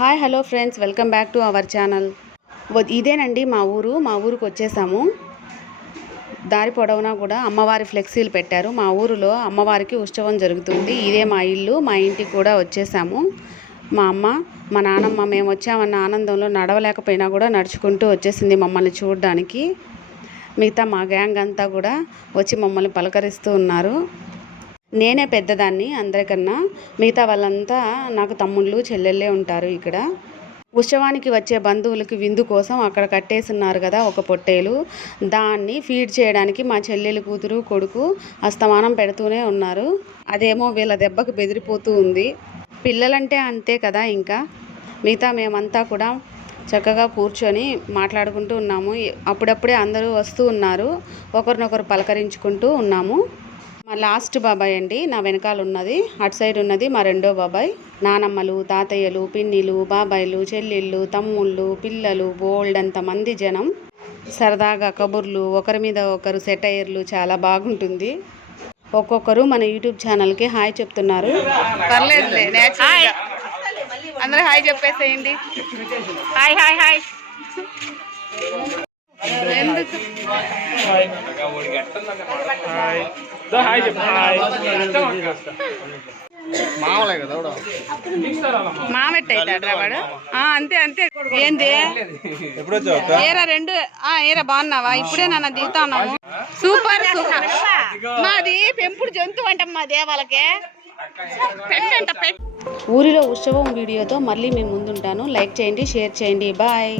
Hi hello friends, welcome back to our channel. ఇదేనండి మా ఊరికి వచ్చేసాము. దారి పొడవునా కూడా అమ్మవారి ఫ్లెక్సీలు పెట్టారు. మా ఊరిలో అమ్మవారికి ఉత్సవం జరుగుతుంది. ఇదే మా ఇల్లు. మా ఇంటికి కూడా వచ్చేసాము. మా అమ్మ, మా నాన్నమ్మ మేము వచ్చామన్న ఆనందంలో నడవలేకపోయినా కూడా నడుచుకుంటూ వచ్చేసింది మమ్మల్ని చూడడానికి. మిగతా మా గ్యాంగ్ అంతా కూడా వచ్చి మమ్మల్ని పలకరిస్తూ ఉన్నారు. నేనే పెద్దదాన్ని అందరికన్నా. మిగతా వాళ్ళంతా నాకు తమ్ముళ్ళు చెల్లెళ్ళే ఉంటారు. ఇక్కడ ఉత్సవానికి వచ్చే బంధువులకి విందు కోసం అక్కడ కట్టేస్తున్నారు కదా ఒక పొట్టేలు, దాన్ని ఫీడ్ చేయడానికి మా చెల్లెలు కూతురు కొడుకు అస్తమానం పెడుతూనే ఉన్నారు. అదేమో వీళ్ళ దెబ్బకు బెదిరిపోతూ ఉంది. పిల్లలంటే అంతే కదా. ఇంకా మిగతా మేమంతా కూడా చక్కగా కూర్చొని మాట్లాడుకుంటూ ఉన్నాము. అప్పుడప్పుడే అందరూ వస్తూ ఉన్నారు. ఒకరినొకరు పలకరించుకుంటూ ఉన్నాము. మా లాస్ట్ బాబాయ్ అండి, నా వెనకాల ఉన్నది. అటు సైడ్ ఉన్నది మా రెండో బాబాయ్. నానమ్మలు, తాతయ్యలు, పిన్నిలు, బాబాయ్లు, చెల్లెళ్ళు, తమ్ముళ్ళు, పిల్లలు, బోల్డంత మంది జనం. సరదాగా కబుర్లు, ఒకరి మీద ఒకరు సెటైర్లు, చాలా బాగుంటుంది. ఒక్కొక్కరు మన యూట్యూబ్ ఛానల్కి హాయ్ చెప్తున్నారు. పర్లేదులే, అందరూ హాయ్ చెప్పేసేయండి. Hi hi hi. ఎందుకు మామెట్టయితాడ్రా వాడు. అంతే అంతే. ఏంది ఏరా రెండు ఏరా బాగున్నావా? ఇప్పుడే నాన్న దిగుతా ఉన్నాము. Super super. మాది పెంపుడు జంతువు అంట మా దేవాలకే. ఊరిలో ఉత్సవం వీడియోతో మళ్ళీ మీ ముందుంటాను. లైక్ చేయండి, షేర్ చేయండి. బాయ్.